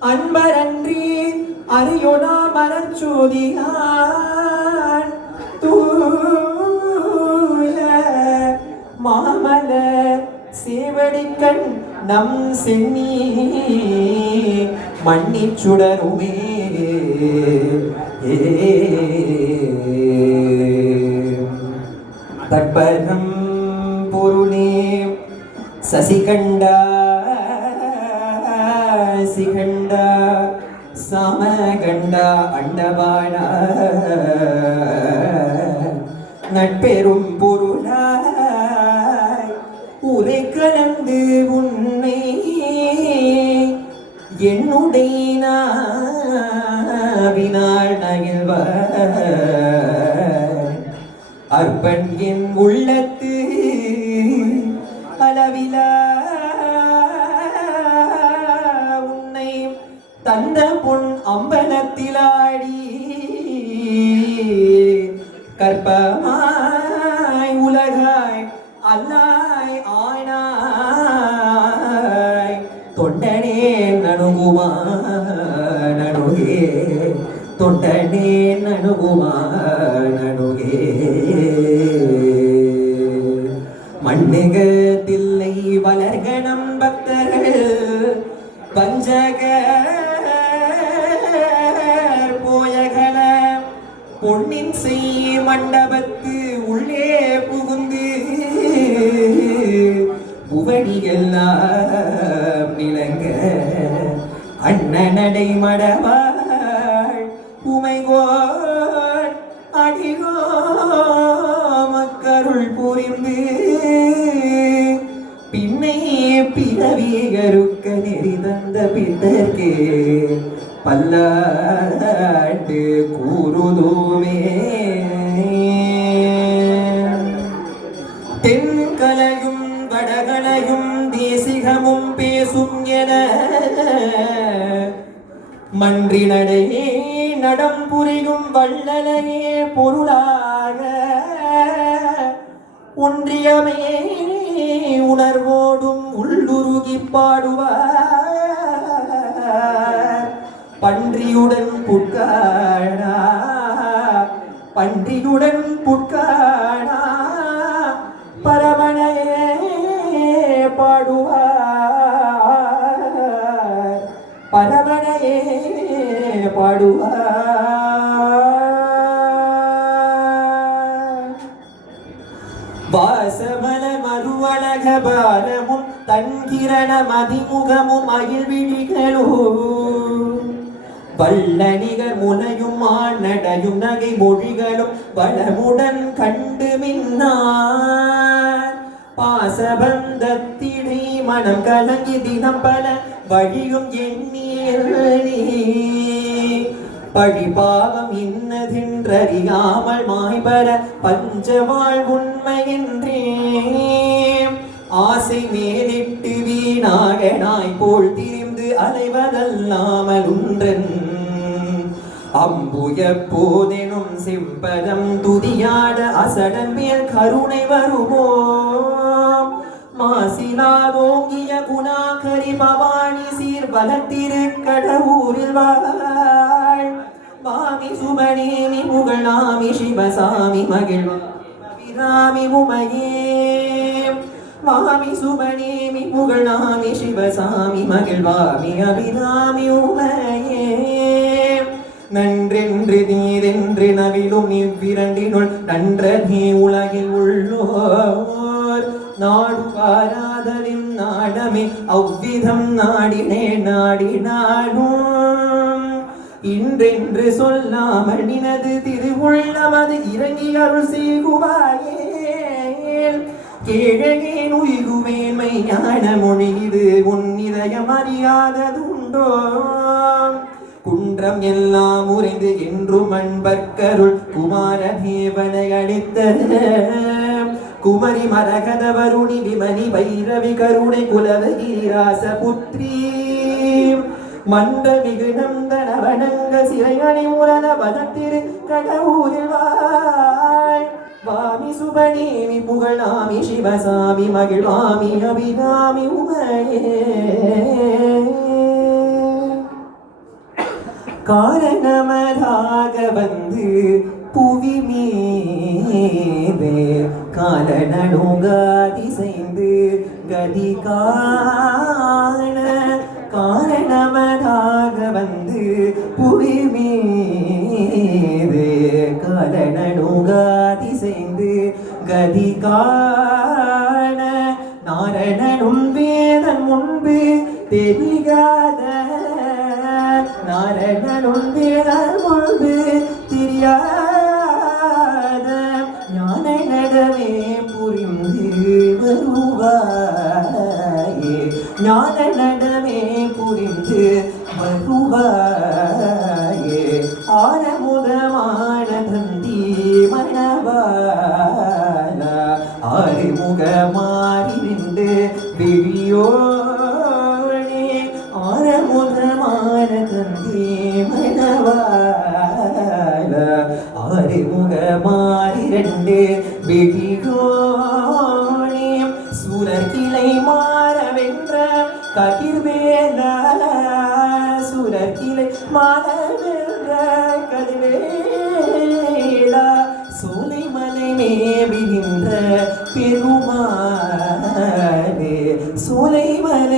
அன்பரன்றி அறியொனா மலர்ச்சோதியான் தூய மாமல சேவடிக்கண் நம் சென்னி மண்ணிச் சுடருமே தற்பரம் பொருளே சசிகண்டா சிகண்டா சமகண்டா அண்டபான நட்பெரும் பொருளாய் உரை கலந்து உன்னை என்னுடைய நாவினால் நகிழ்வார் அற்பன் என் உள்ளத்து அளவிலா உன்னை தந்த பொன் அம்பலத்திலாடி கற்பமாய் உலகாய் அல்லாய் ஆனாய் தொண்டனே நணுகுமா நணுகே தொண்டனே நணுகுமா நணுகே மண்ணுகத்தில்லை வளர்கணம் பக்தர்கள் பஞ்சக போயகல பொன்னின் செய் மண்டபத்து உள்ளே புகுந்து புவடியெல்லாம் நிலங்க அண்ணனடை மடவாள் உமைகோன் அடிகோ மக்கருள் புரிந்து பின்னை பிறவியருக்க நெறி தந்த பித்தர்க்கே பல்லாண்டு கூறுதுமே தென்கலையும் வடகலையும் தேசிகமும் பேசும் என மன்றினடை நடம் புரியும் வள்ளலையே பொருளாக ஒன்றியமே உணர்வோடும் உள்ளுருகி பாடுவார் பன்றியுடன் புட்காடா பன்றியுடன் புட்காடா பரமனையே பாடுவார் பரமனையே பாடுவார் வாசமல மறுவழக பாலமும் தன்கிரண மதிமுகமும் அகிழ்விழிகளும் வல்லணிகர் முனையும் ஆனடையும் நகை மொழிகளும் வளமுடன் கண்டு மின்னார் பாசபந்தத்திடை மனம் கலங்கி தினம் பல வழியும் எண்ணி பழிபாவம் இன்னதென்றறியாமல் மாய்பர பஞ்சவாழ் உண்மையின்றே ஆசை மேலிட்டு வீணாக நாய் போல் திரிந்து அலைவதல்லாமல் உன்றன் அம்புய போதெனும் செம்பதம் துதியாட அசடன் மேல் கருணை வருமோ மாசிலாதோங்கிய குணாகரி பவானி சீர்வலத்திரு கடவுரில் வாழ் மாமி சுபநேமி புகழ் நாமி சிவசாமி மகிழ் அபிராமி உமையே மாமி சுபநேமி புகழ் நாமி சிவசாமி மகிழ்வாமி அபிராமி உமையே நன்றென்று நீரென்று நவிலும் இவ்விரண்டினுள் நன்றே உலகில் உள்ளோர் நாடு பாராதலின் நாடமே அவ்விதம் நாடினே நாடினாலும் இன்றென்று சொல்லாமல் நினது திருவுள்ளமது இறங்கி அருள் செய்குவாயேல் கேழகேன் உயிகுவேன்மை ஞான மொழி இது உன் இதயம் அறியாததுண்டோ குன்றம் எல்லாம் உறைந்து என்றும் அன்பர்க்கருள் குமார தேவனை அளித்த குமரி மரகத வருணி விமணி வைரவி கருணை குலவகிராச புத்ரி மண்ட மிகு நந்தன வணங்க சிறையணி முரண வனத்திரு கடவுரில் வாழ் வாமி சுபநேமி புகழ் நாமி சிவசாமி மகிழ்வாமி அபிராமி உமையே காரணமதாக வந்து புவி மீதே கால நடுங்காதிசைந்து கதி காண காரணமதாக வந்து புவி மீதே கால நடுங்காதிசைந்து கதி காண நாரணனும் வேதன் முன்பு தெரியாத நாரணனும் வேதன் முன்பு தெரியாத ஞான நடமே புரிந்து வருவாயே ஞான நடமே புரிந்து வருவாயே ஆரமுதமான தந்தி மணவாள ஆறுமுக மாறி நின்று விழியோனே ஆரமுதமான தந்தி மணவாள ஆறுமுக மாறி ரெண்டு விழியோனே சூரர் கிளை மாறவென்ற கதிர்வேல சூரர் கிளை மாறவென்ற கதிர்வேலா சோலை மலை மேவிகின்ற பெருமானே சோலை மலை